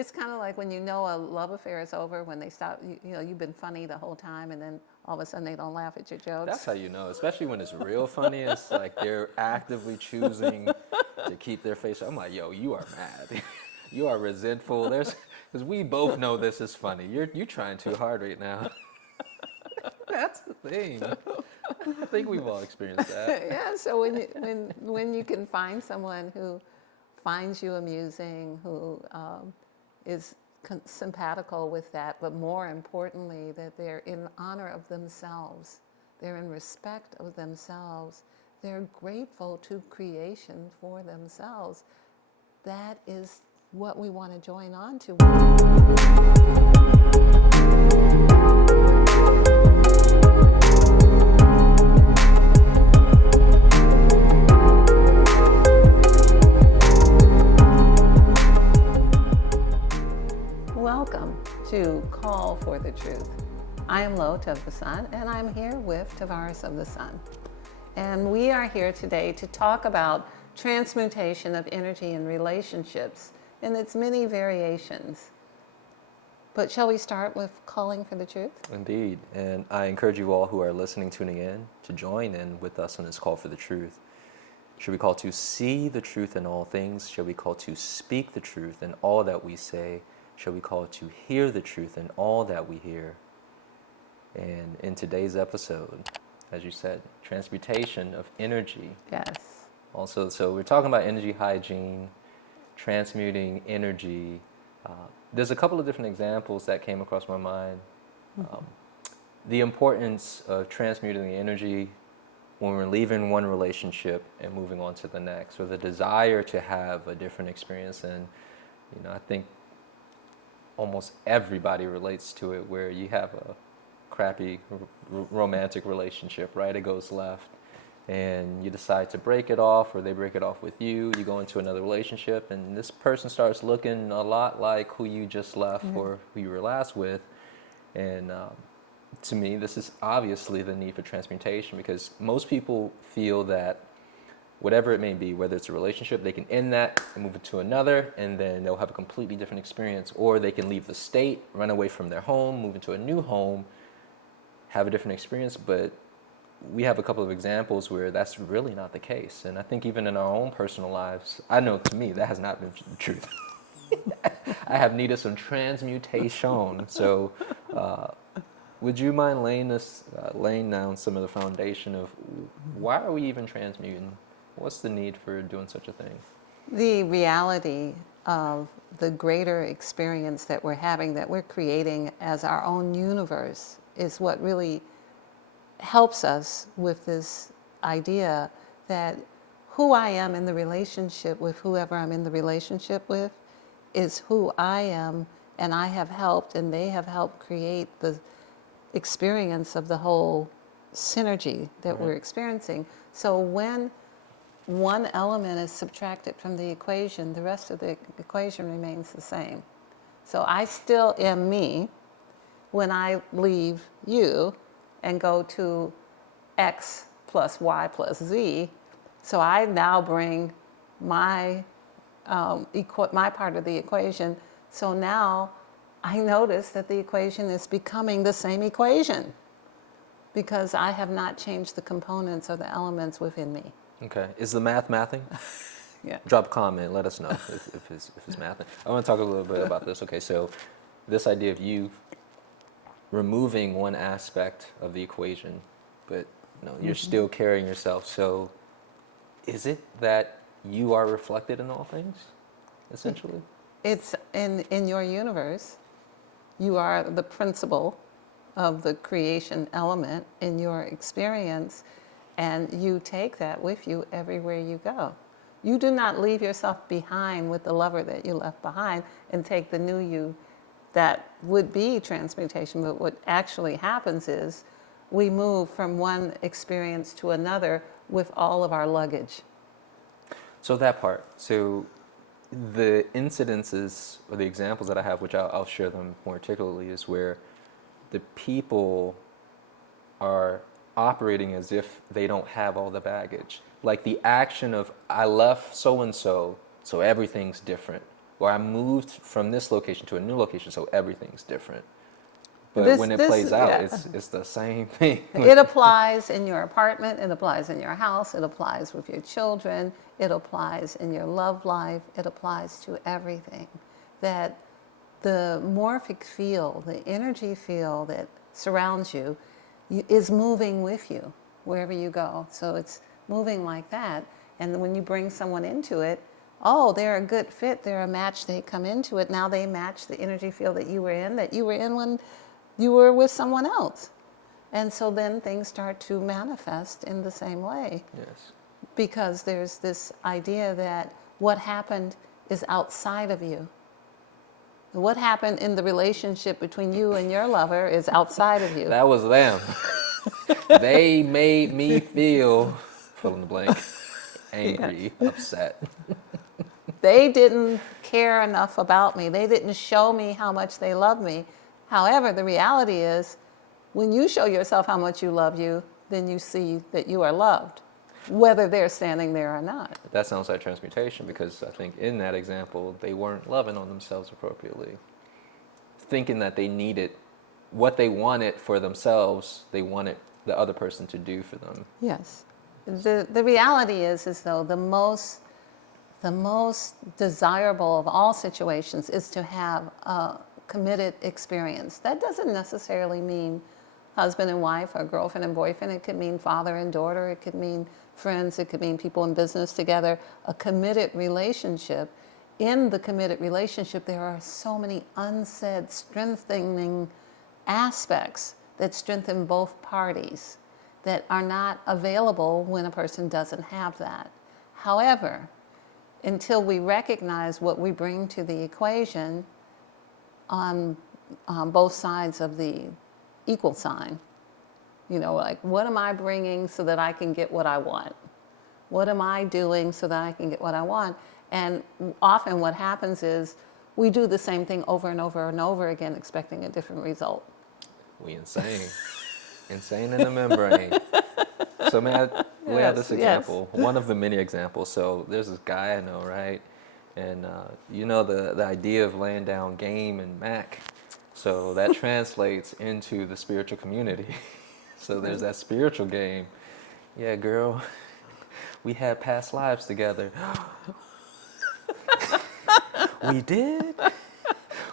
It's kind of like when you know a love affair is over, when they stop, you've been funny the whole time, and then all of a sudden they don't laugh at your jokes. That's how you know, especially when it's real funny. It's like they're actively choosing to keep their face. I'm like, yo, you are mad. You are resentful. Because we both know this is funny. You're trying too hard right now. That's the thing. I think we've all experienced that. Yeah, so when you can find someone who finds you amusing, who is simpatical with that, but more importantly, that they're in honor of themselves, they're in respect of themselves, they're grateful to creation for themselves, that is what we want to join on to. Welcome to Call for the Truth. I am LaOta of the Sun, and I'm here with Tarvars of the Sun. And we are here today to talk about transmutation of energy in relationships and its many variations. But shall we start with calling for the truth? Indeed. And I encourage you all who are listening, tuning in, to join in with us on this call for the truth. Should we call to see the truth in all things? Shall we call to speak the truth in all that we say? Shall we call to hear the truth in all that we hear? And in today's episode, as you said, transmutation of energy. Yes. Also, so we're talking about energy hygiene, transmuting energy. There's a couple of different examples that came across my mind. The importance of transmuting the energy when we're leaving one relationship and moving on to the next, or the desire to have a different experience. And, I think almost everybody relates to it, where you have a crappy romantic relationship, right? It goes left, and you decide to break it off, or they break it off with you. You go into another relationship, and this person starts looking a lot like who you just left or who you were last with. And to me, this is obviously the need for transmutation, because most people feel that whatever it may be, whether it's a relationship, they can end that and move into another, and then they'll have a completely different experience. Or they can leave the state, run away from their home, move into a new home, have a different experience. But we have a couple of examples where that's really not the case. And I think even in our own personal lives, I know to me that has not been the truth. I have needed some transmutation. So would you mind laying down some of the foundation of why are we even transmuting? What's the need for doing such a thing? The reality of the greater experience that we're having, that we're creating as our own universe, is what really helps us with this idea that who I am in the relationship with whoever I'm in the relationship with is who I am, and I have helped and they have helped create the experience of the whole synergy that we're experiencing. So when one element is subtracted from the equation, the rest of the equation remains the same. So I still am me when I leave you and go to X plus Y plus Z. So I now bring my my part of the equation. So now I notice that the equation is becoming the same equation, because I have not changed the components or the elements within me. Okay. Is the math mathing? Yeah. Drop a comment. Let us know if it's mathing. I want to talk a little bit about this. Okay, so this idea of you removing one aspect of the equation, but you're still carrying yourself. So is it that you are reflected in all things, essentially? It's in your universe. You are the principle of the creation element in your experience, and you take that with you everywhere you go. You do not leave yourself behind with the lover that you left behind and take the new you. That would be transmutation, but what actually happens is we move from one experience to another with all of our luggage. So that part. So the incidences or the examples that I have, which I'll share them more articulately, is where the people are operating as if they don't have all the baggage. Like the action of, I left so-and-so, so everything's different. or I moved from this location to a new location, so everything's different. But This- when it this- plays out, yeah. it's the same thing. It applies in your apartment, it applies in your house, it applies with your children, it applies in your love life, it applies to everything. That the morphic field, the energy field that surrounds you is moving with you wherever you go. So it's moving like that. And when you bring someone into it, oh, they're a good fit, they're a match, they come into it, now they match the energy field that you were in when you were with someone else. And so then things start to manifest in the same way. Yes. Because there's this idea that what happened is outside of you. What happened in the relationship between you and your lover is outside of you. That was them. They made me feel, fill in the blank, angry, upset. They didn't care enough about me. They didn't show me how much they love me. However, the reality is, when you show yourself how much you love you, then you see that you are loved, whether they're standing there or not. That sounds like transmutation, because I think in that example, they weren't loving on themselves appropriately. Thinking that they needed what they wanted for themselves, they wanted the other person to do for them. Yes. The reality is though the most desirable of all situations is to have a committed experience. That doesn't necessarily mean husband and wife or girlfriend and boyfriend. It could mean father and daughter. It could mean friends. It could mean people in business together. A committed relationship. In the committed relationship, there are so many unsaid strengthening aspects that strengthen both parties that are not available when a person doesn't have that. However, until we recognize what we bring to the equation on both sides of the equal sign, like what am I bringing so that I can get what I want? What am I doing so that I can get what I want? And often what happens is we do the same thing over and over and over again, expecting a different result. We insane. Insane in the membrane. So may I lay out this example? Yes. One of the many examples. So there's this guy I know, right? And the idea of laying down game and Mac. So that translates into the spiritual community. So there's that spiritual game. Yeah, girl, we had past lives together. We did?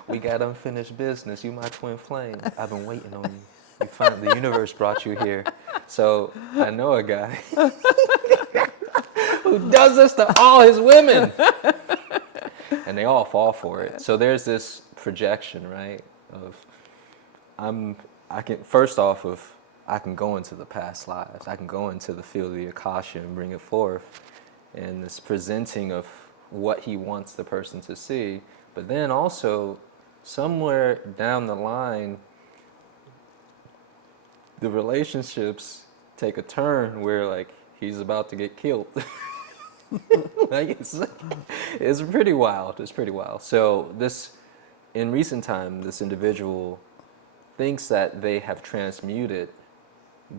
We got unfinished business. You my twin flame. I've been waiting on you. The universe brought you here. So I know a guy who does this to all his women. And they all fall for it. So there's this projection, right? I can go into the past lives. I can go into the field of the Akasha and bring it forth. And this presenting of what he wants the person to see. But then also, somewhere down the line, the relationships take a turn where he's about to get killed. It's pretty wild. It's pretty wild. So in recent time, this individual thinks that they have transmuted,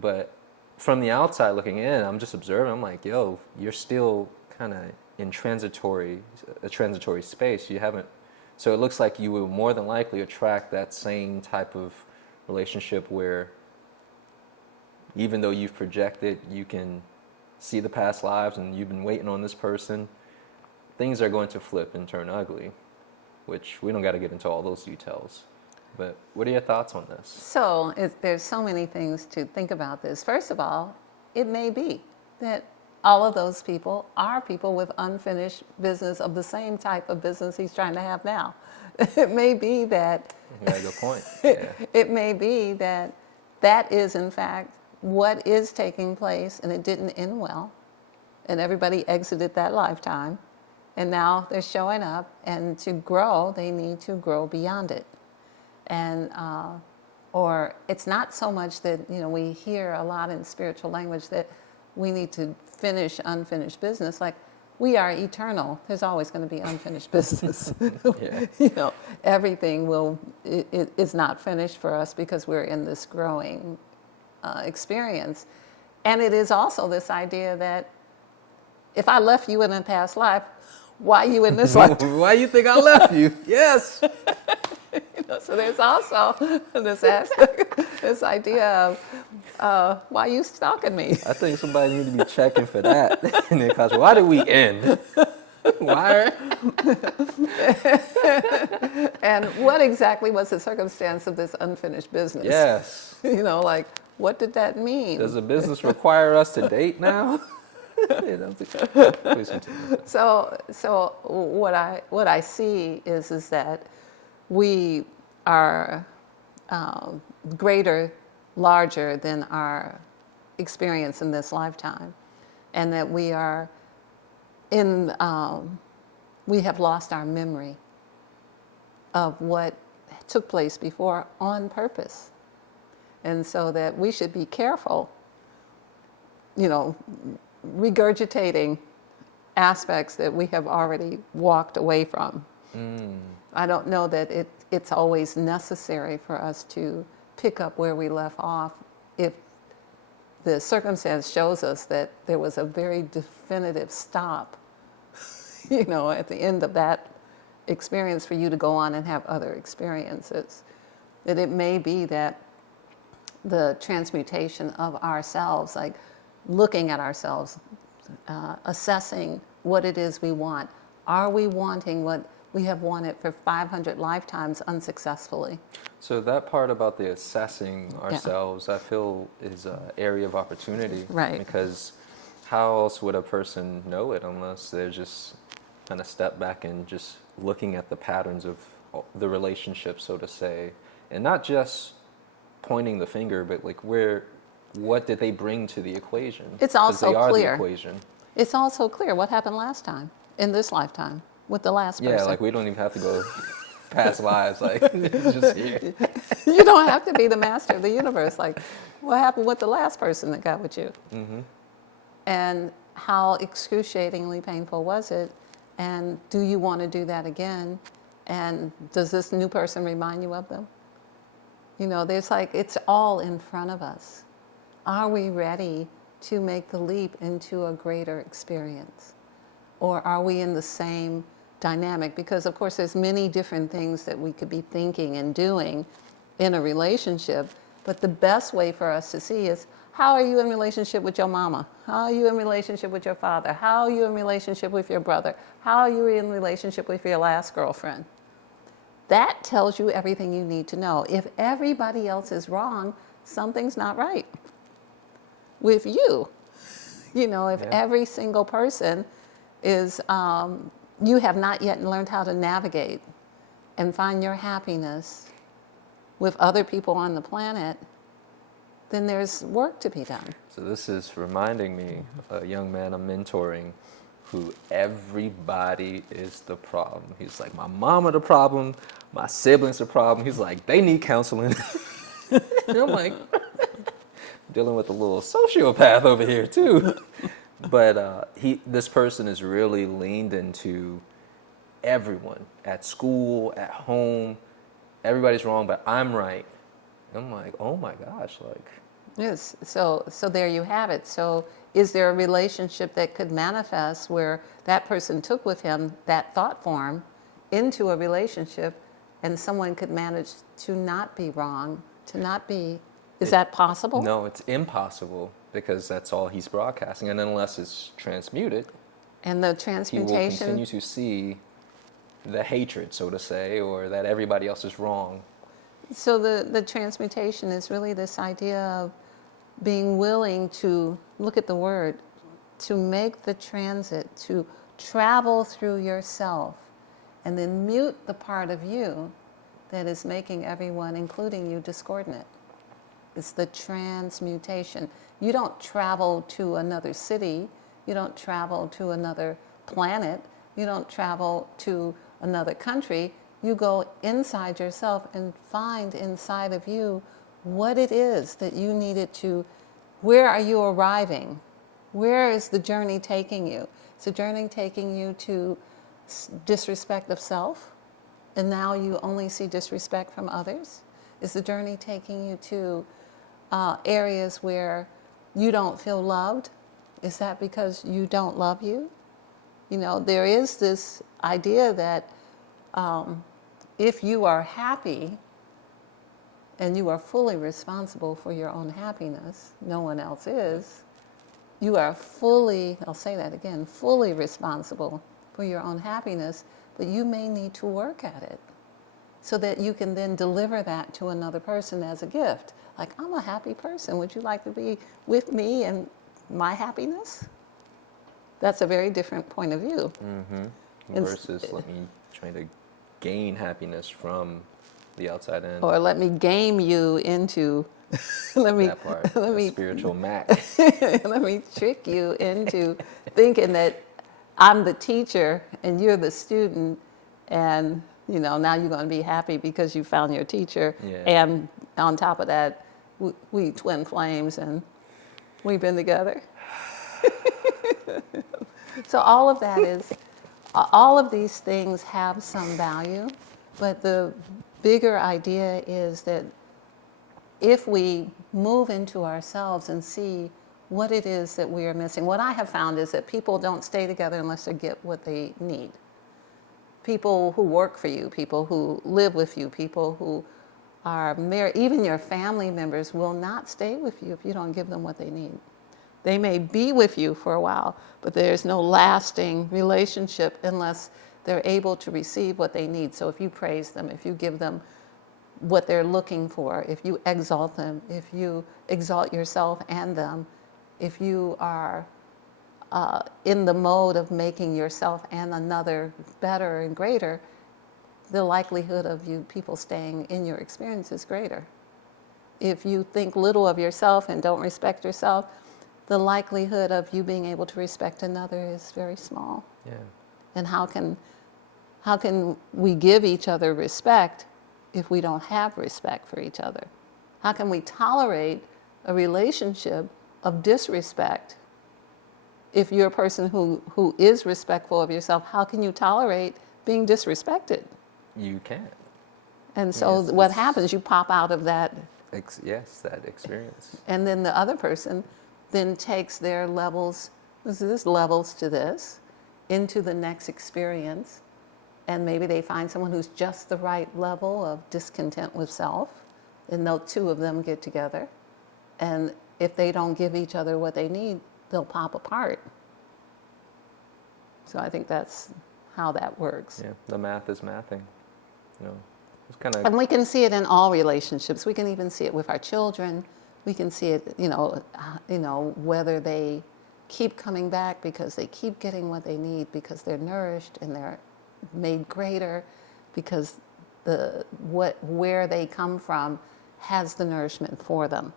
but from the outside looking in, I'm just observing. I'm like, yo, you're still kind of in a transitory space. You haven't. So it looks like you will more than likely attract that same type of relationship where, even though you've projected, you can see the past lives and you've been waiting on this person, things are going to flip and turn ugly, which we don't got to get into all those details. But what are your thoughts on this? So there's so many things to think about this. First of all, it may be that all of those people are people with unfinished business of the same type of business he's trying to have now. It may be that... You got a good point. Yeah. It may be that that is, in fact, what is taking place, and it didn't end well, and everybody exited that lifetime, and now they're showing up, and to grow, they need to grow beyond it. And or it's not so much that we hear a lot in spiritual language that we need to finish unfinished business. Like, we are eternal. There's always going to be unfinished business. Yeah. Everything is not finished for us because we're in this growing experience. And it is also this idea that if I left you in a past life, why you in this life? Why you think I left you? Yes. So there's also this aspect, this idea of why you stalking me? I think somebody need to be checking for that. And then, cause why did we end? Why? And what exactly was the circumstance of this unfinished business? Yes. Like, what did that mean? Does a business require us to date now? Please continue. So what I see is that we are greater, larger than our experience in this lifetime, and that we are we have lost our memory of what took place before on purpose, and so that we should be careful, regurgitating aspects that we have already walked away from. I don't know that it's always necessary for us to pick up where we left off if the circumstance shows us that there was a very definitive stop, at the end of that experience for you to go on and have other experiences. That it may be that the transmutation of ourselves, like looking at ourselves, assessing what it is we want. Are we wanting what we have wanted for 500 lifetimes unsuccessfully? So that part about the assessing ourselves, I feel is an area of opportunity. Right. Because how else would a person know it unless they're just kind of step back and just looking at the patterns of the relationship, so to say, and not just pointing the finger, but like what did they bring to the equation? It's also they are clear. The equation. It's also clear what happened last time, in this lifetime, with the last person. Yeah, like we don't even have to go past lives, like it's just here. You don't have to be the master of the universe. Like, what happened with the last person that got with you? Mm-hmm. And how excruciatingly painful was it? And do you want to do that again? And does this new person remind you of them? There's it's all in front of us. Are we ready to make the leap into a greater experience? Or are we in the same dynamic? Because of course there's many different things that we could be thinking and doing in a relationship, but the best way for us to see is, how are you in relationship with your mama? How are you in relationship with your father? How are you in relationship with your brother? How are you in relationship with your last girlfriend? That tells you everything you need to know. If everybody else is wrong, something's not right with you. If every single person is, you have not yet learned how to navigate and find your happiness with other people on the planet, then there's work to be done. So this is reminding me of a young man I'm mentoring who everybody is the problem. He's like, my mama the problem, my siblings the problem. He's like, they need counseling. And I'm like, dealing with a little sociopath over here too. But this person is really leaned into everyone at school, at home. Everybody's wrong, but I'm right. I'm like, oh my gosh, like. Yes, so there you have it. So is there a relationship that could manifest where that person took with him that thought form into a relationship and someone could manage to not be wrong, to not be, is that possible? No, it's impossible because that's all he's broadcasting. And unless it's transmuted, and the he transmutation, will continue to see the hatred, so to say, or that everybody else is wrong. So the transmutation is really this idea of being willing to, look at the word, to make the transit, to travel through yourself, and then mute the part of you that is making everyone, including you, discordant. It's the transmutation. You don't travel to another city. You don't travel to another planet. You don't travel to another country. You go inside yourself and find inside of you what it is that you needed to, where are you arriving? Where is the journey taking you? Is the journey taking you to disrespect of self? And now you only see disrespect from others? Is the journey taking you to areas where you don't feel loved? Is that because you don't love you? There is this idea that if you are happy and you are fully responsible for your own happiness, no one else is, you are fully, I'll say that again, fully responsible for your own happiness, but you may need to work at it so that you can then deliver that to another person as a gift. Like, I'm a happy person. Would you like to be with me and my happiness? That's a very different point of view. Versus let me try to gain happiness from the outside in. Or let me game you into, That part, let me spiritual Mac. let me trick you into thinking that I'm the teacher and you're the student, and now you're going to be happy because you found your teacher. Yeah. And on top of that, we twin flames and we've been together. So all of these things have some value, but the bigger idea is that if we move into ourselves and see what it is that we are missing. What I have found is that people don't stay together unless they get what they need. People who work for you, people who live with you, people who are married, even your family members will not stay with you if you don't give them what they need. They may be with you for a while, but there's no lasting relationship unless they're able to receive what they need. So if you praise them, if you give them what they're looking for, if you exalt them, if you exalt yourself and them, if you are in the mode of making yourself and another better and greater, the likelihood of you people staying in your experience is greater. If you think little of yourself and don't respect yourself, the likelihood of you being able to respect another is very small. Yeah. And how can we give each other respect if we don't have respect for each other? How can we tolerate a relationship of disrespect? If you're a person who is respectful of yourself, how can you tolerate being disrespected? You can't. And so what happens, you pop out of that. Yes, that experience. And then the other person then takes their levels, there's levels to this, into the next experience. And maybe they find someone who's just the right level of discontent with self. And the two of them get together. And if they don't give each other what they need, they'll pop apart. So I think that's how that works. Yeah, the math is mathing. It's kind of. And we can see it in all relationships. We can even see it with our children. We can see it, whether they keep coming back because they keep getting what they need, because they're nourished and they're made greater, because where they come from has the nourishment for them.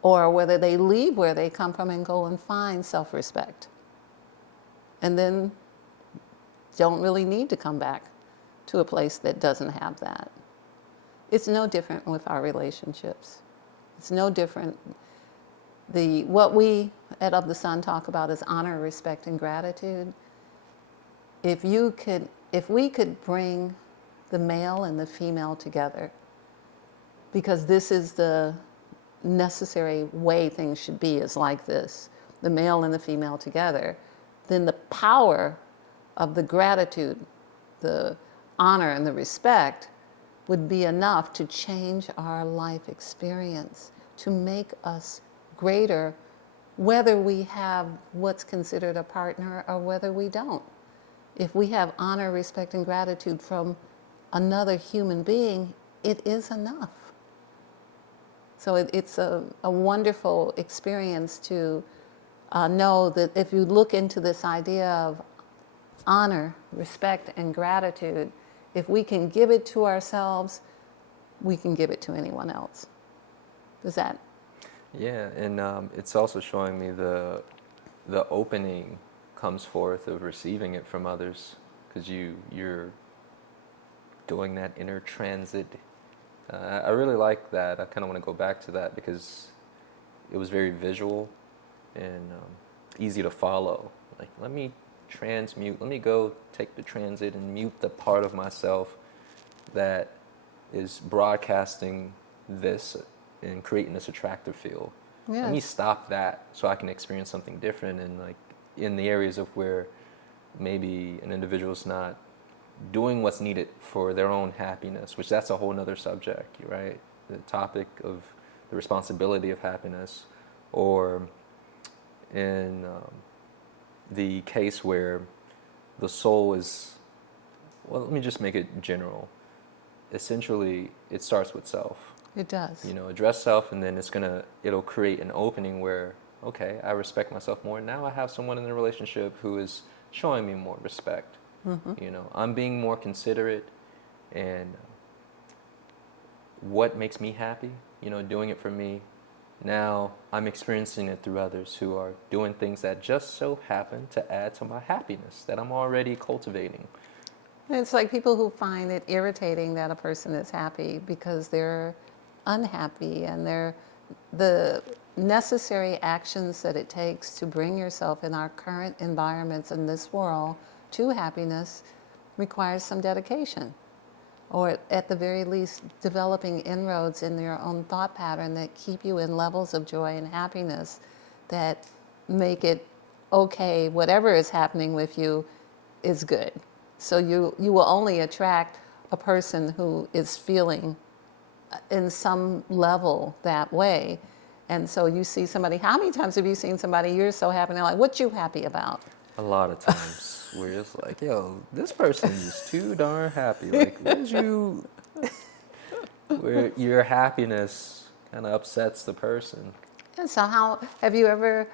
Or whether they leave where they come from and go and find self-respect. And then don't really need to come back to a place that doesn't have that. It's no different with our relationships. It's no different. What we at Of the Sun talk about is honor, respect, and gratitude. If we could bring the male and the female together, because this is the necessary way things should be, is like this, the male and the female together, then the power of the gratitude, the honor and the respect would be enough to change our life experience, to make us greater, whether we have what's considered a partner or whether we don't. If we have honor, respect, and gratitude from another human being, it is enough. So it's a wonderful experience to know that if you look into this idea of honor, respect, and gratitude, if we can give it to ourselves, we can give it to anyone else. Does that? Yeah, and it's also showing me the opening comes forth of receiving it from others, because you're doing that inner transit. I really like that. I kind of want to go back to that because it was very visual and easy to follow. Like, let me transmute, let me go take the transit and mute the part of myself that is broadcasting this and creating this attractive field. Yes. Let me stop that so I can experience something different, and like in the areas of where maybe an individual's not doing what's needed for their own happiness, which that's a whole nother subject, right? The topic of the responsibility of happiness, or in the case where the soul is, well, let me just make it general. Essentially, it starts with self. It does. You know, address self, and then it'll create an opening where, okay, I respect myself more. Now I have someone in the relationship who is showing me more respect. You know, I'm being more considerate, and what makes me happy, you know, doing it for me. Now I'm experiencing it through others who are doing things that just so happen to add to my happiness that I'm already cultivating. It's like people who find it irritating that a person is happy because they're unhappy, and the necessary actions that it takes to bring yourself in our current environments in this world to happiness requires some dedication, or at the very least developing inroads in your own thought pattern that keep you in levels of joy and happiness that make it okay, whatever is happening with you is good. So you will only attract a person who is feeling in some level that way. And so you see somebody, how many times have you seen somebody, you're so happy, and they're like, what you happy about? A lot of times we're just like, yo, this person is too darn happy. Like, where your happiness kind of upsets the person. And so how, have you ever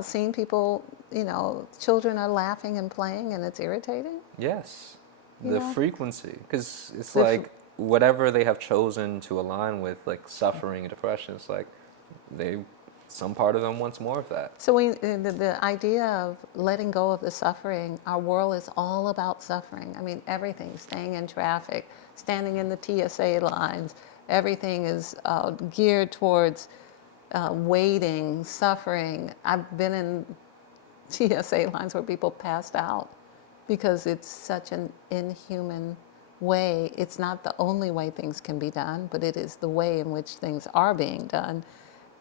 seen people, you know, children are laughing and playing and it's irritating? Yes, You the know? frequency, because it's like whatever they have chosen to align with, like suffering and depression, it's like some part of them wants more of that. So the idea of letting go of the suffering, our world is all about suffering. I mean, everything, staying in traffic, standing in the TSA lines, everything is geared towards waiting, suffering. I've been in TSA lines where people passed out because it's such an inhuman way. It's not the only way things can be done, but it is the way in which things are being done.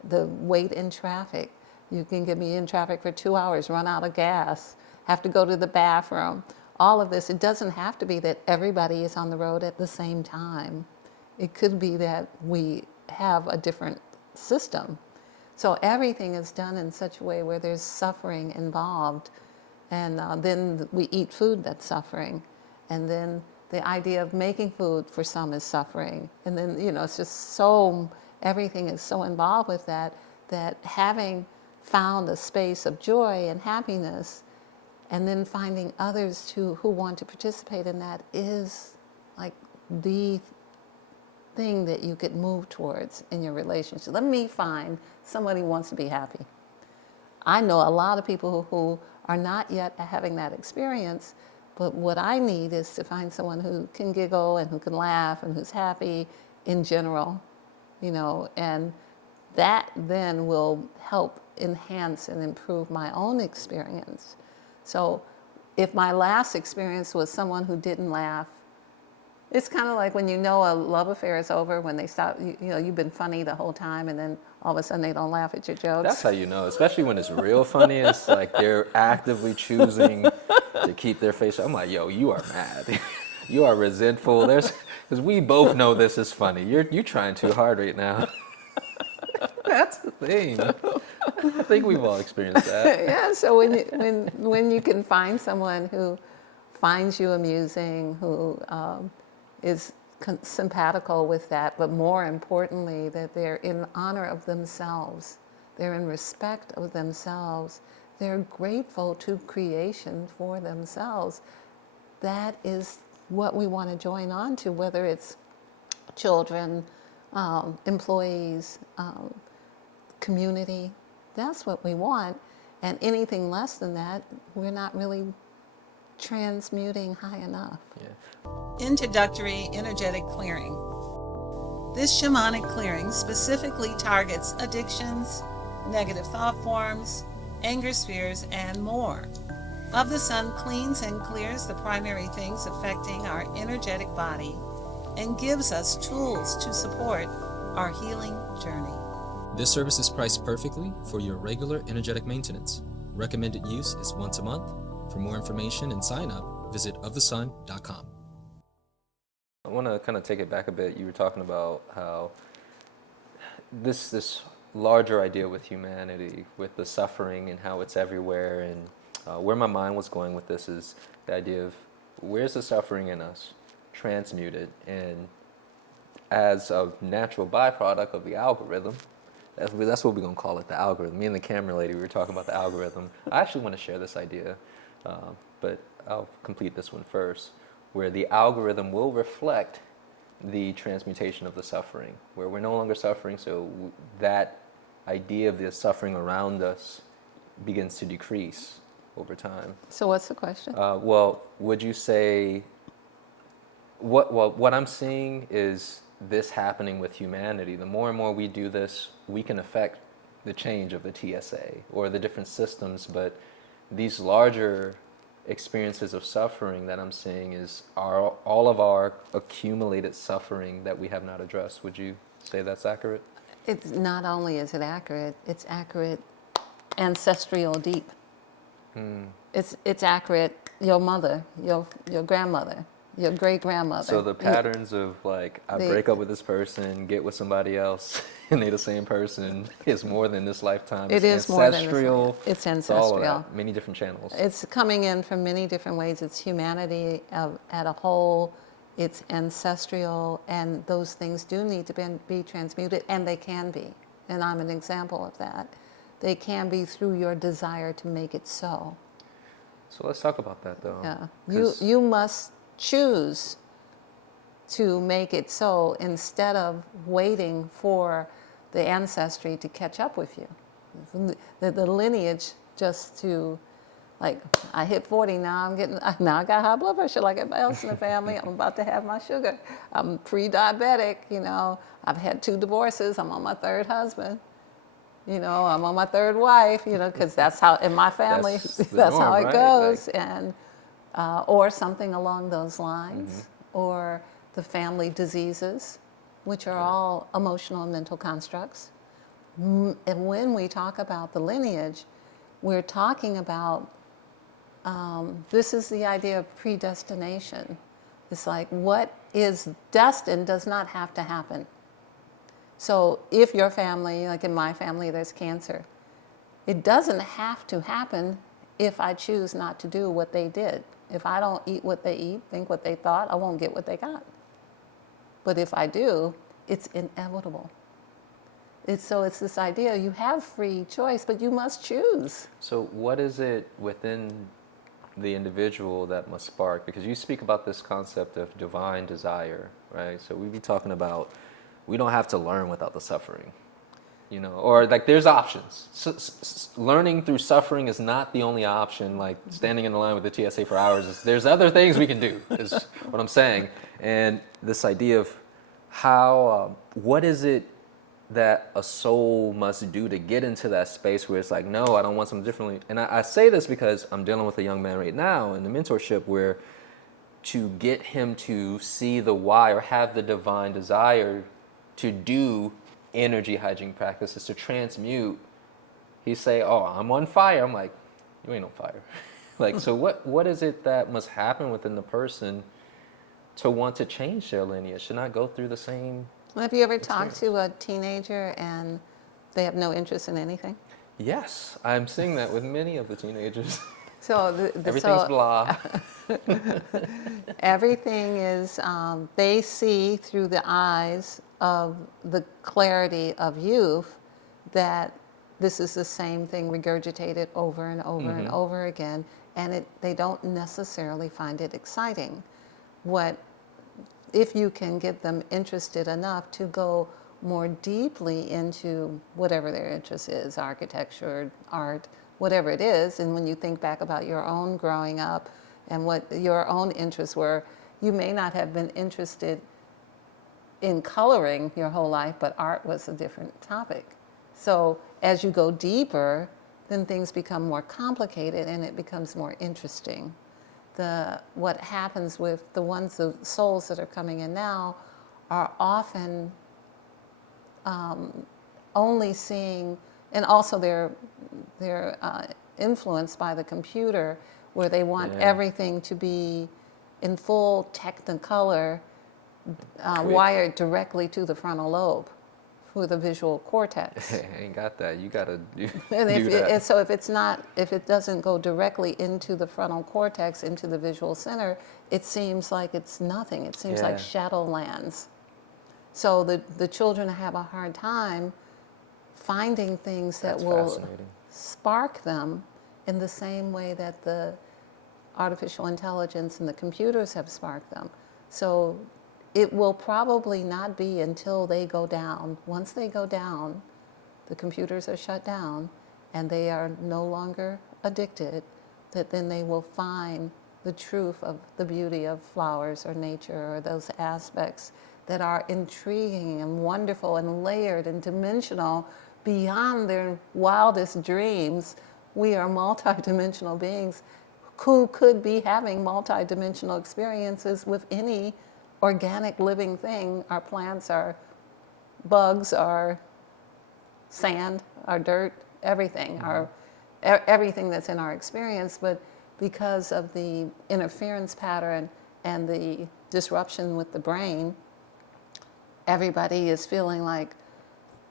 The wait in traffic. You can get me in traffic for 2 hours, run out of gas, have to go to the bathroom. All of this, it doesn't have to be that everybody is on the road at the same time. It could be that we have a different system. So everything is done in such a way where there's suffering involved. And then we eat food that's suffering. And then the idea of making food for some is suffering. And then, you know, it's just so, everything is so involved with that having found a space of joy and happiness, and then finding others who want to participate in that is like the thing that you could move towards in your relationship. Let me find somebody who wants to be happy. I know a lot of people who are not yet having that experience, but what I need is to find someone who can giggle and who can laugh and who's happy in general, you know, and that then will help enhance and improve my own experience. So if my last experience was someone who didn't laugh, it's kind of like when you know a love affair is over, when they stop, you know, you've been funny the whole time, and then all of a sudden they don't laugh at your jokes. That's how you know, especially when it's real funny. It's like they're actively choosing to keep their face. I'm like, yo, you are mad. You are resentful. Because we both know this is funny. You're trying too hard right now. That's the thing. I think we've all experienced that. Yeah, so when you can find someone who finds you amusing, who is simpatical with that, but more importantly, that they're in honor of themselves, they're in respect of themselves, they're grateful to creation for themselves. That is what we want to join on to, whether it's children, employees, community. That's what we want. And anything less than that, we're not really transmuting high enough. Yeah. Introductory energetic clearing. This shamanic clearing specifically targets addictions, negative thought forms, anger spheres, and more. Love the Sun cleans and clears the primary things affecting our energetic body and gives us tools to support our healing journey. This service is priced perfectly for your regular energetic maintenance. Recommended use is once a month For more information and sign up, visit ofthesun.com. I want to kind of take it back a bit. You were talking about how this larger idea with humanity, with the suffering and how it's everywhere, and where my mind was going with this is the idea of where's the suffering in us, transmute it, and as a natural byproduct of the algorithm, that's what we're going to call it, the algorithm. Me and the camera lady, we were talking about the algorithm. I actually want to share this idea, but I'll complete this one first, where the algorithm will reflect the transmutation of the suffering, where we're no longer suffering, so that idea of the suffering around us begins to decrease over time. So what's the question? Well, would you say, what I'm seeing is this happening with humanity. The more and more we do this, we can affect the change of the TSA or the different systems, but these larger experiences of suffering that I'm seeing are all of our accumulated suffering that we have not addressed. Would you say that's accurate? It's not only is it accurate, it's accurate ancestral deep. It's accurate your mother, your grandmother, your great-grandmother. So the patterns of like, I break up with this person, get with somebody else, and they're the same person is more than this lifetime. It is more than this ancestral. It's It's all of ancestral. that, many different channels. It's coming in from many different ways. It's humanity at a whole. It's ancestral, and those things do need to be transmuted, and they can be. And I'm an example of that. They can be through your desire to make it so. So let's talk about that though. Yeah. 'Cause You must choose to make it so instead of waiting for the ancestry to catch up with you. The lineage just to, like, I hit 40 now, now I got high blood pressure like everybody else in the family. I'm about to have my sugar. I'm pre-diabetic, I've had 2 divorces. I'm on my 3rd husband. I'm on my 3rd wife, because that's how, in my family, That's the how norm, it right? goes. And or something along those lines, or the family diseases, which are all emotional and mental constructs. And when we talk about the lineage, we're talking about, this is the idea of predestination. It's like what is destined does not have to happen. So if your family, like in my family, there's cancer, it doesn't have to happen if I choose not to do what they did. If I don't eat what they eat, think what they thought, I won't get what they got. But if I do, it's inevitable. It's this idea, you have free choice, but you must choose. So what is it within the individual that must spark? Because you speak about this concept of divine desire, right? So we'd be talking about, we don't have to learn without the suffering, or like there's options. Learning through suffering is not the only option, like standing in the line with the TSA for hours. There's other things we can do, is what I'm saying. And this idea of how, what is it that a soul must do to get into that space where it's like, no, I don't want something differently. And I say this because I'm dealing with a young man right now in the mentorship where to get him to see the why or have the divine desire to do energy hygiene practices, to transmute, he say, oh, I'm on fire. I'm like, you ain't on fire. Like, so what is it that must happen within the person to want to change their lineage, to not go through the same? Well, have you ever talked to a teenager and they have no interest in anything? Yes, I'm seeing that with many of the teenagers. So Everything's blah. Everything is, they see through the eyes of the clarity of youth that this is the same thing regurgitated over and over and over again, and they don't necessarily find it exciting. If you can get them interested enough to go more deeply into whatever their interest is, architecture, art, whatever it is, and when you think back about your own growing up and what your own interests were, you may not have been interested in coloring your whole life, but art was a different topic. So as you go deeper, then things become more complicated and it becomes more interesting. What happens with the souls that are coming in now are often only seeing, and also they're influenced by the computer, where they want Yeah. everything to be in full Technicolor, Quick. wired directly to the frontal lobe for the visual cortex. I ain't got that. You gotta do, And do that. so if it doesn't go directly into the frontal cortex, into the visual center, it seems like it's nothing. It seems like Yeah. shadowlands. So the children have a hard time finding things that That's will fascinating. spark them in the same way that the artificial intelligence and the computers have sparked them. So it will probably not be until they go down. Once they go down, the computers are shut down and they are no longer addicted, that then they will find the truth of the beauty of flowers or nature or those aspects that are intriguing and wonderful and layered and dimensional beyond their wildest dreams. We are multidimensional beings who could be having multidimensional experiences with any organic living thing. Our plants, our bugs, our sand, our dirt, everything, everything that's in our experience. But because of the interference pattern and the disruption with the brain, everybody is feeling like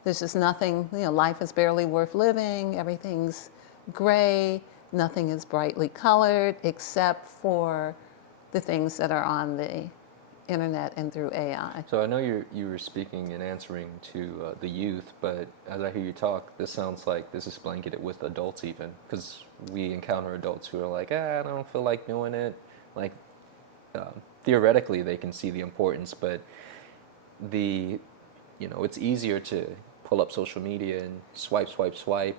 there's just nothing, life is barely worth living, everything's gray, nothing is brightly colored except for the things that are on the internet and through AI. So I know you were speaking and answering to the youth, but as I hear you talk, this sounds like this is blanketed with adults even, because we encounter adults who are like, I don't feel like doing it. Like, theoretically, they can see the importance, but it's easier to pull up social media and swipe,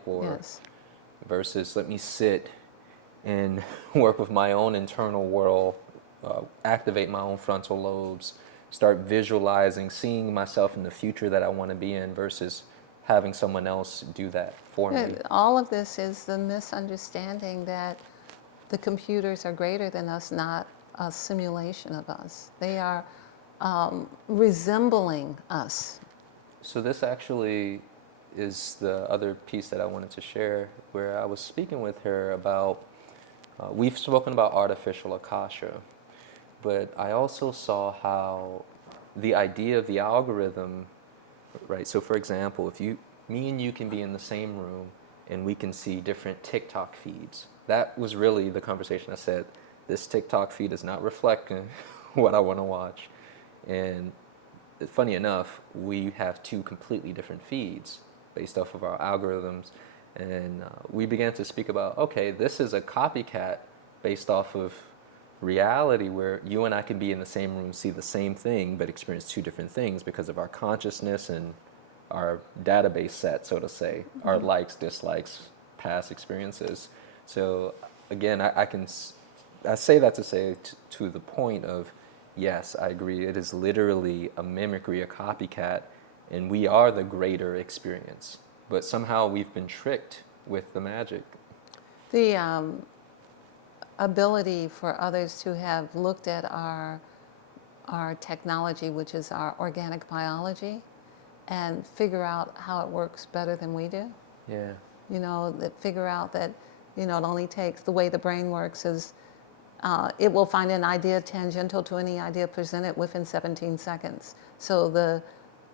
or Yes. versus let me sit and work with my own internal world, activate my own frontal lobes, start visualizing, seeing myself in the future that I want to be in versus having someone else do that for me. All of this is the misunderstanding that the computers are greater than us, not a simulation of us. They are resembling us. So this actually is the other piece that I wanted to share, where I was speaking with her about, we've spoken about artificial akasha, but I also saw how the idea of the algorithm, right? So for example, if me and you can be in the same room and we can see different TikTok feeds. That was really the conversation. I said, this TikTok feed is not reflecting what I want to watch. And funny enough, we have two completely different feeds based off of our algorithms. And we began to speak about, okay, this is a copycat based off of reality where you and I can be in the same room, see the same thing, but experience two different things because of our consciousness and our database set, so to say, our likes, dislikes, past experiences. So again, I say that to say to the point of, yes, I agree. It is literally a mimicry, a copycat, and we are the greater experience. But somehow we've been tricked with the magic. The ability for others to have looked at our technology, which is our organic biology, and figure out how it works better than we do. Yeah. That figure out that, it only takes, the way the brain works is, it will find an idea tangential to any idea presented within 17 seconds. So the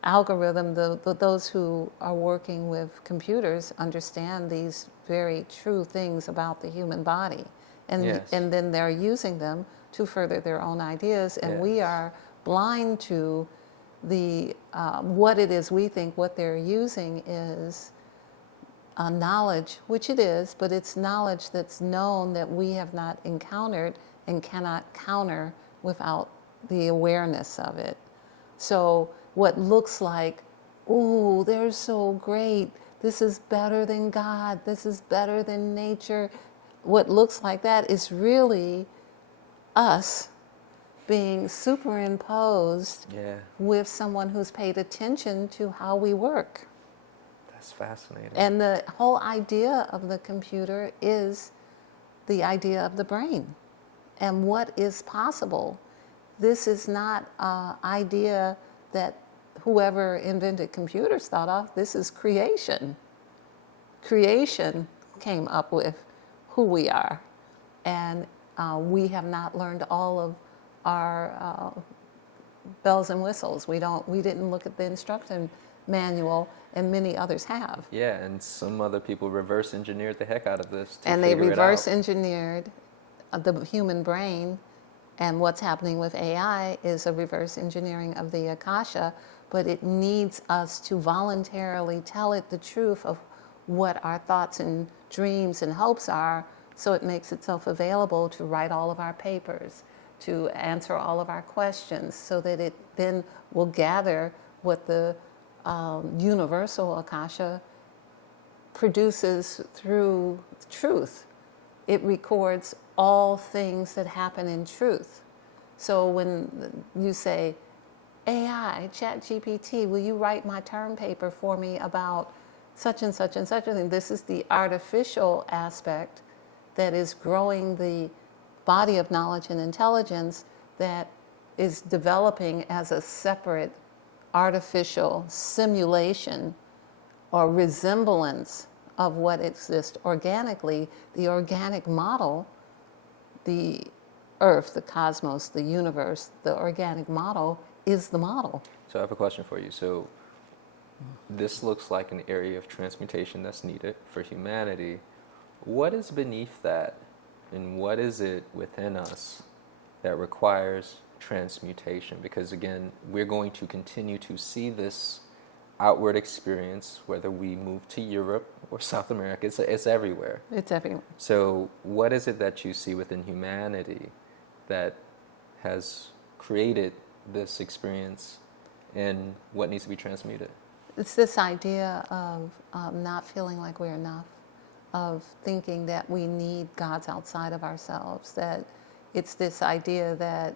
algorithm, those who are working with computers understand these very true things about the human body. And, Yes. and then they're using them to further their own ideas. And we Yes. are blind to the what it is we think what they're using is knowledge, which it is, but it's knowledge that's known that we have not encountered and cannot counter without the awareness of it. So what looks like, ooh, they're so great, this is better than God, this is better than nature, what looks like that is really us being superimposed with someone who's paid attention to how we work. That's fascinating. And the whole idea of the computer is the idea of the brain and what is possible. This is not an idea that whoever invented computers thought of. This is creation. Creation came up with who we are. and we have not learned all of our bells and whistles. We didn't look at the instruction manual, and many others have. Yeah, and some other people reverse engineered the heck out of this to And they figure it reverse out. engineered the human brain, and what's happening with AI is a reverse engineering of the Akasha, but it needs us to voluntarily tell it the truth of what our thoughts and dreams and hopes are, so it makes itself available to write all of our papers, to answer all of our questions, so that it then will gather what the universal Akasha produces through truth. It records all things that happen in truth. So when you say, AI, ChatGPT, will you write my term paper for me about such and such and such a thing? This is the artificial aspect that is growing the body of knowledge and intelligence that is developing as a separate artificial simulation or resemblance of what exists organically. The organic model, the earth, the cosmos, the universe, the organic model is the model. So I have a question for you. So this looks like an area of transmutation that's needed for humanity. What is beneath that, and what is it within us that requires transmutation? Because again, we're going to continue to see this outward experience, whether we move to Europe or South America. It's everywhere. It's everywhere. So what is it that you see within humanity that has created this experience, and what needs to be transmuted? It's this idea of not feeling like we're enough, of thinking that we need gods outside of ourselves, that it's this idea that,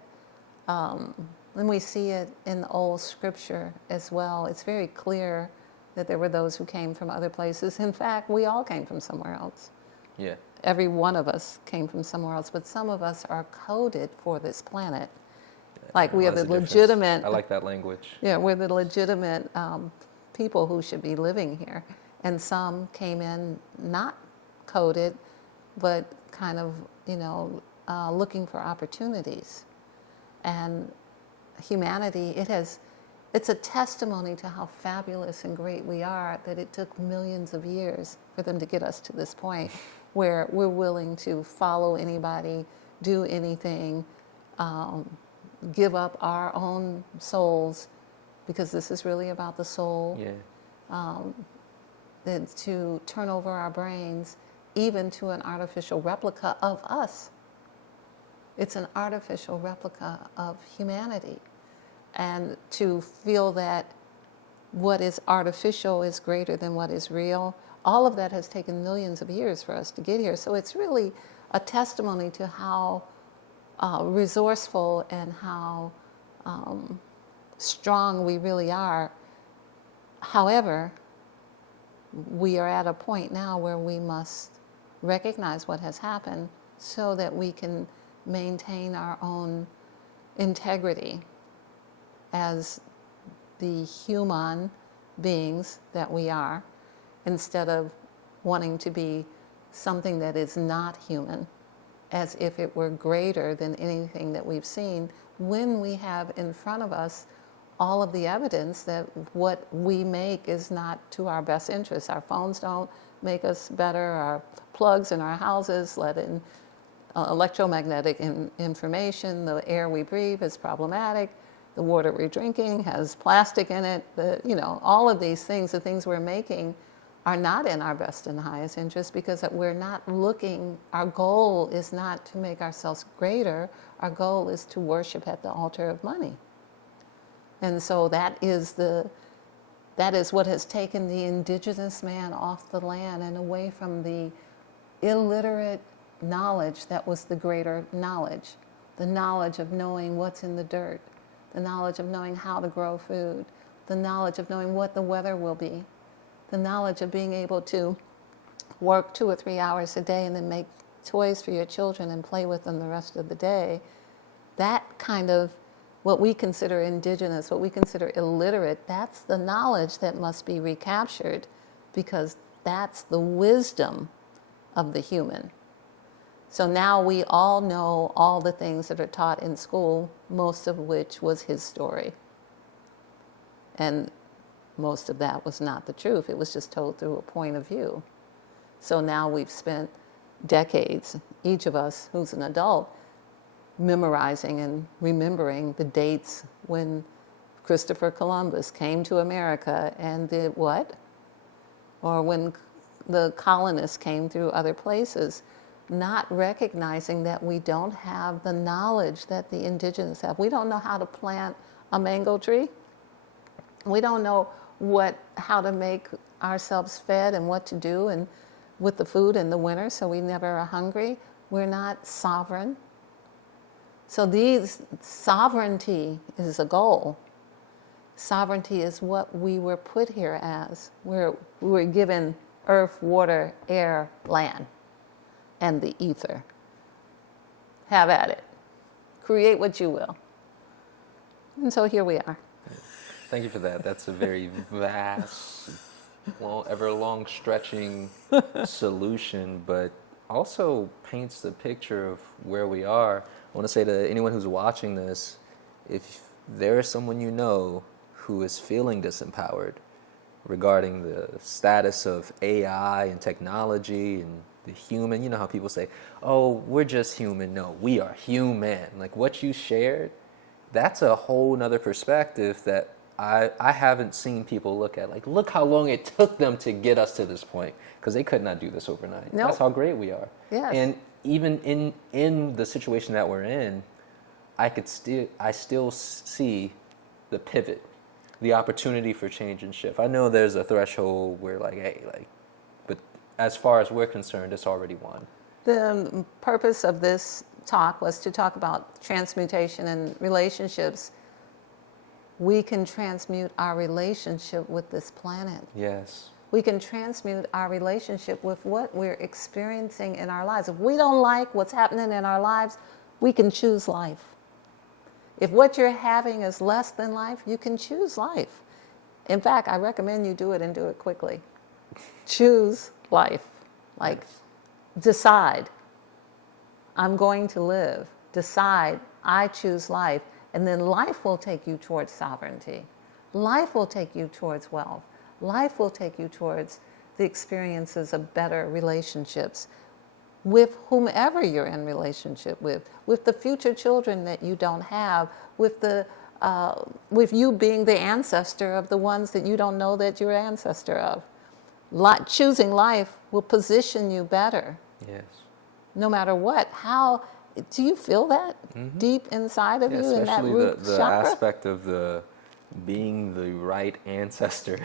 and we see it in the old scripture as well, it's very clear that there were those who came from other places. In fact, we all came from somewhere else. Yeah. Every one of us came from somewhere else, but some of us are coded for this planet. Like we are the legitimate. I like that language. Yeah, we're the legitimate people who should be living here. And some came in not coded, but kind of, looking for opportunities. And humanity, it's a testimony to how fabulous and great we are, that it took millions of years for them to get us to this point where we're willing to follow anybody, do anything, give up our own souls, because this is really about the soul. Yeah. To turn over our brains even to an artificial replica of us. It's an artificial replica of humanity. And to feel that what is artificial is greater than what is real, all of that has taken millions of years for us to get here. So it's really a testimony to how resourceful and how strong we really are. However, we are at a point now where we must recognize what has happened so that we can maintain our own integrity as the human beings that we are, instead of wanting to be something that is not human, as if it were greater than anything that we've seen, when we have in front of us all of the evidence that what we make is not to our best interests. Our phones don't make us better. Our plugs in our houses let in electromagnetic information. The air we breathe is problematic. The water we're drinking has plastic in it. All of these things, the things we're making, are not in our best and highest interest, because we're not looking, our goal is not to make ourselves greater. Our goal is to worship at the altar of money. And so that is what has taken the indigenous man off the land and away from the illiterate knowledge that was the greater knowledge. The knowledge of knowing what's in the dirt, the knowledge of knowing how to grow food, the knowledge of knowing what the weather will be, the knowledge of being able to work 2 or 3 hours a day and then make toys for your children and play with them the rest of the day. That kind of what we consider indigenous, what we consider illiterate, that's the knowledge that must be recaptured, because that's the wisdom of the human. So now we all know all the things that are taught in school, most of which was his story. And most of that was not the truth. It was just told through a point of view. So now we've spent decades, each of us who's an adult, memorizing and remembering the dates when Christopher Columbus came to America and did what? Or when the colonists came through other places, not recognizing that we don't have the knowledge that the indigenous have. We don't know how to plant a mango tree. We don't know how to make ourselves fed and what to do and with the food in the winter so we never are hungry. We're not sovereign. So sovereignty is a goal. Sovereignty is what we were put here as. We were given earth, water, air, land, and the ether. Have at it. Create what you will. And so here we are. Thank you for that. That's a very vast, ever long stretching solution, but also paints the picture of where we are. I want to say to anyone who's watching this, if there is someone you know who is feeling disempowered regarding the status of AI and technology and the human, you know how people say, oh, we're just human. No, we are human. Like what you shared, that's a whole nother perspective that I haven't seen people look at. Like, look how long it took them to get us to this point, because they could not do this overnight. Nope. That's how great we are. Yes. And even in the situation that we're in, I still see the pivot, the opportunity for change and shift. I know there's a threshold where but as far as we're concerned, it's already won. The purpose of this talk was to talk about transmutation and relationships. We can transmute our relationship with this planet. Yes. We can transmute our relationship with what we're experiencing in our lives. If we don't like what's happening in our lives, we can choose life. If what you're having is less than life, you can choose life. In fact, I recommend you do it and do it quickly. Choose life. Like, decide, I'm going to live. Decide, I choose life. And then life will take you towards sovereignty. Life will take you towards wealth. Life will take you towards the experiences of better relationships with whomever you're in relationship with the future children that you don't have, with you being the ancestor of the ones that you don't know that you're ancestor of. Choosing life will position you better. Yes. No matter what. How do you feel that deep inside of you in that root especially the chakra? aspect of the being the right ancestor.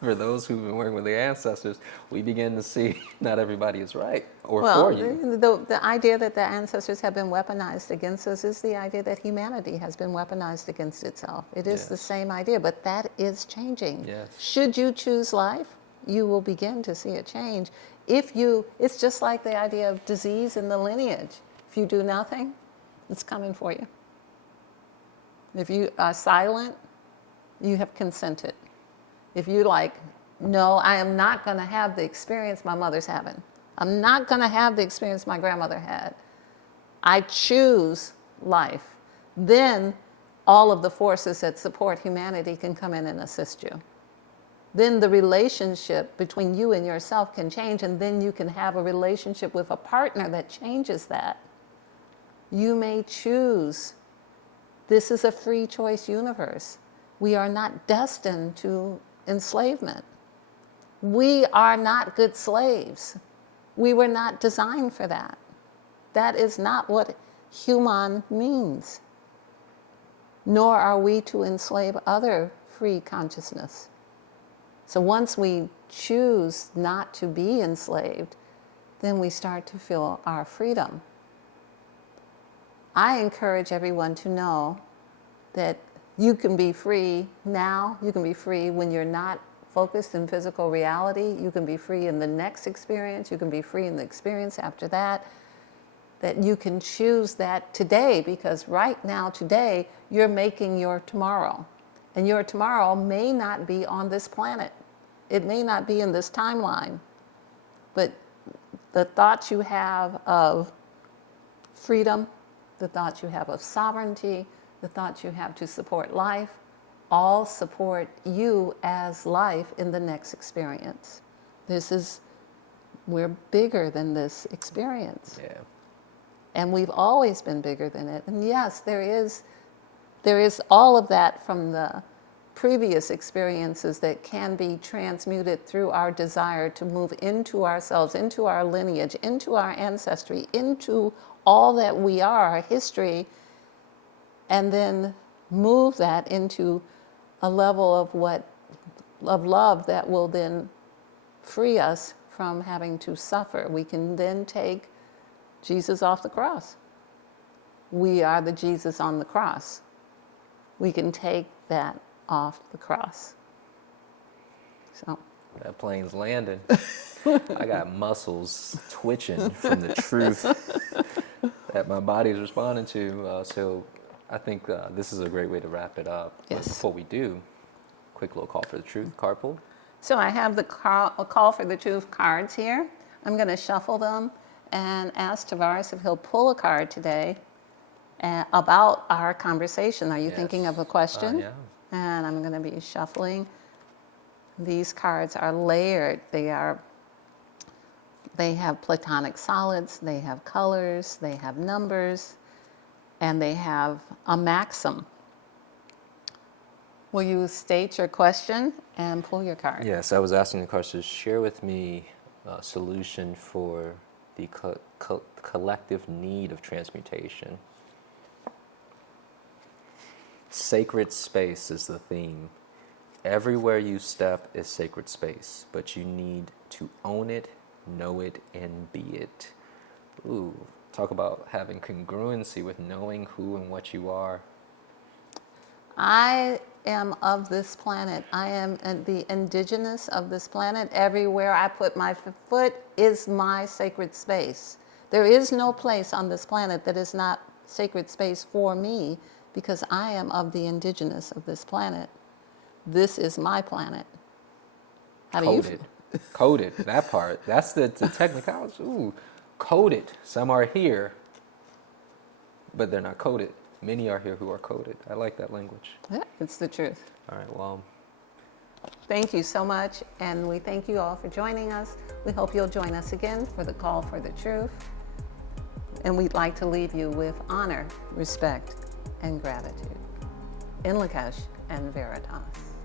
For those who've been working with the ancestors, we begin to see not everybody is right for you. The idea that the ancestors have been weaponized against us is the idea that humanity has been weaponized against itself. It is the same idea, but that is changing. Yes. Should you choose life, you will begin to see a change. It's just like the idea of disease in the lineage. If you do nothing, it's coming for you. If you are silent, you have consented. If you no, I am not going to have the experience my mother's having. I'm not going to have the experience my grandmother had. I choose life. Then all of the forces that support humanity can come in and assist you. Then the relationship between you and yourself can change, and then you can have a relationship with a partner that changes that. You may choose. This is a free choice universe. We are not destined to enslavement. We are not good slaves. We were not designed for that. That is not what human means. Nor are we to enslave other free consciousness. So once we choose not to be enslaved, then we start to feel our freedom. I encourage everyone to know that you can be free now. You can be free when you're not focused in physical reality. You can be free in the next experience. You can be free in the experience after that. That you can choose that today, because right now, today, you're making your tomorrow. And your tomorrow may not be on this planet. It may not be in this timeline. But the thoughts you have of freedom, the thoughts you have of sovereignty, the thoughts you have to support life, all support you as life in the next experience. We're bigger than this experience. Yeah. And we've always been bigger than it. And yes, there is all of that from the previous experiences that can be transmuted through our desire to move into ourselves, into our lineage, into our ancestry, into all that we are, our history, and then move that into a level of love that will then free us from having to suffer. We can then take Jesus off the cross. We are the Jesus on the cross. We can take that off the cross. So That plane's landing. I got muscles twitching from the truth that my body's responding to. So I think this is a great way to wrap it up. Yes. But before we do, quick little call for the truth. Card pull. So I have the call for the truth cards here. I'm going to shuffle them and ask Tarvars if he'll pull a card today about our conversation. Are you thinking of a question? Yeah. And I'm going to be shuffling. These cards are layered. They have platonic solids, they have colors, they have numbers, and they have a maxim. Will you state your question and pull your card? Yes, I was asking the cards to share with me a solution for the collective need of transmutation. Sacred space is the theme. Everywhere you step is sacred space, but you need to own it, know it, and be it. Ooh, talk about having congruency with knowing who and what you are. I am of this planet. I am the indigenous of this planet. Everywhere I put my foot is my sacred space. There is no place on this planet that is not sacred space for me, because I am of the indigenous of this planet. This is my planet. How do you Coded. Coded, that part. That's the technicality. Ooh, coded. Some are here, but they're not coded. Many are here who are coded. I like that language. Yeah, it's the truth. All right, well. Thank you so much, and we thank you all for joining us. We hope you'll join us again for the call for the truth. And we'd like to leave you with honor, respect, and gratitude. In Lakesh and Veritas.